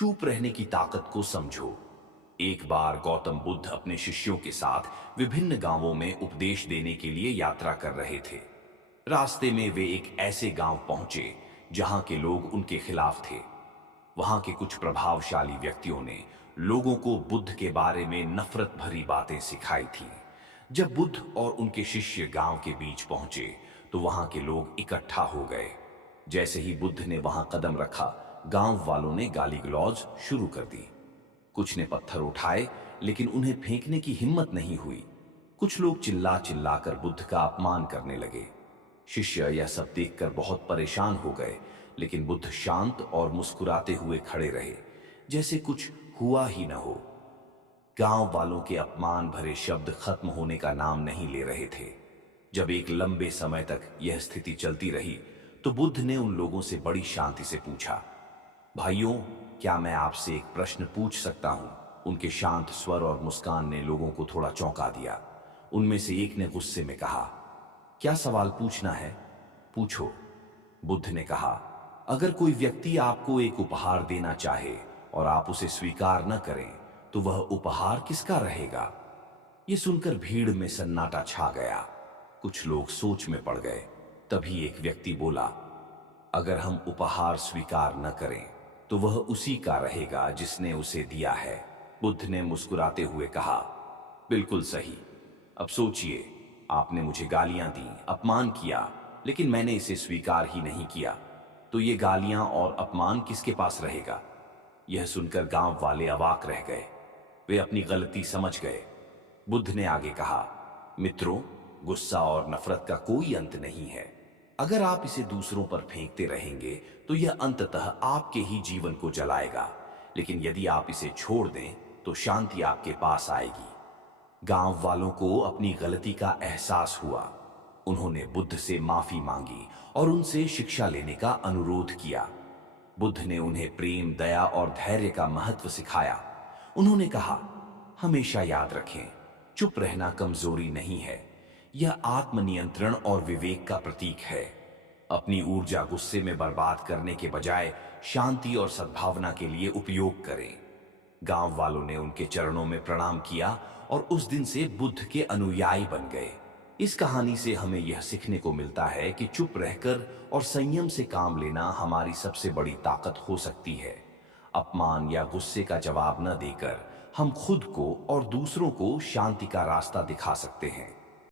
चुप रहने की ताकत को समझो। एक बार गौतम बुद्ध अपने शिष्यों के साथ विभिन्न गांवों में उपदेश देने के लिए यात्रा कर रहे थे। रास्ते में वे एक ऐसे गांव पहुंचे जहां के लोग उनके खिलाफ थे। वहां के कुछ प्रभावशाली व्यक्तियों ने लोगों को बुद्ध के बारे में नफरत भरी बातें सिखाई थीं। जब बुद्ध और उनके शिष्य गांव के बीच पहुंचे तो वहां के लोग इकट्ठा हो गए। जैसे ही बुद्ध ने वहां कदम रखा, गांव वालों ने गाली गलौज शुरू कर दी। कुछ ने पत्थर उठाए, लेकिन उन्हें फेंकने की हिम्मत नहीं हुई। कुछ लोग चिल्ला चिल्लाकर बुद्ध का अपमान करने लगे। शिष्य यह सब देखकर बहुत परेशान हो गए, लेकिन बुद्ध शांत और मुस्कुराते हुए खड़े रहे, जैसे कुछ हुआ ही न हो। गांव वालों के अपमान भरे शब्द खत्म होने का नाम नहीं ले रहे थे। जब एक लंबे समय तक यह स्थिति चलती रही तो बुद्ध ने उन लोगों से बड़ी शांति से पूछा, भाइयों, क्या मैं आपसे एक प्रश्न पूछ सकता हूं? उनके शांत स्वर और मुस्कान ने लोगों को थोड़ा चौंका दिया। उनमें से एक ने गुस्से में कहा, क्या सवाल पूछना है? पूछो। बुद्ध ने कहा, अगर कोई व्यक्ति आपको एक उपहार देना चाहे और आप उसे स्वीकार न करें तो वह उपहार किसका रहेगा? ये सुनकर भीड़ में सन्नाटा छा गया। कुछ लोग सोच में पड़ गए। तभी एक व्यक्ति बोला, अगर हम उपहार स्वीकार न करें तो वह उसी का रहेगा जिसने उसे दिया है। बुद्ध ने मुस्कुराते हुए कहा, बिल्कुल सही। अब सोचिए, आपने मुझे गालियां दी, अपमान किया, लेकिन मैंने इसे स्वीकार ही नहीं किया, तो ये गालियां और अपमान किसके पास रहेगा? यह सुनकर गांव वाले अवाक रह गए। वे अपनी गलती समझ गए। बुद्ध ने आगे कहा, मित्रों, गुस्सा और नफरत का कोई अंत नहीं है। अगर आप इसे दूसरों पर फेंकते रहेंगे तो यह अंततः आपके ही जीवन को जलाएगा, लेकिन यदि आप इसे छोड़ दें तो शांति आपके पास आएगी। गांव वालों को अपनी गलती का एहसास हुआ। उन्होंने बुद्ध से माफी मांगी और उनसे शिक्षा लेने का अनुरोध किया। बुद्ध ने उन्हें प्रेम, दया और धैर्य का महत्व सिखाया। उन्होंने कहा, हमेशा याद रखें, चुप रहना कमजोरी नहीं है, यह आत्मनियंत्रण और विवेक का प्रतीक है। अपनी ऊर्जा गुस्से में बर्बाद करने के बजाय शांति और सद्भावना के लिए उपयोग करें। गांव वालों ने उनके चरणों में प्रणाम किया और उस दिन से बुद्ध के अनुयायी बन गए। इस कहानी से हमें यह सीखने को मिलता है कि चुप रहकर और संयम से काम लेना हमारी सबसे बड़ी ताकत हो सकती है। अपमान या गुस्से का जवाब न देकर हम खुद को और दूसरों को शांति का रास्ता दिखा सकते हैं।